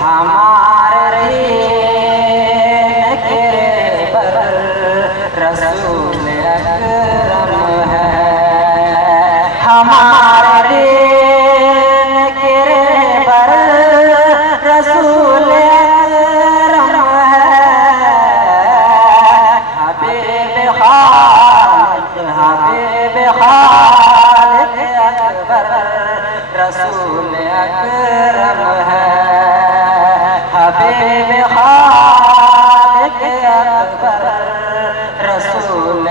हमारे दीन के पर रसूल अकरम है। हमारे दीन के पर रसूल अकरम है। हबीब खालिद अकबर रसूल अकरम है। हबीब खालिद अकबर रसूल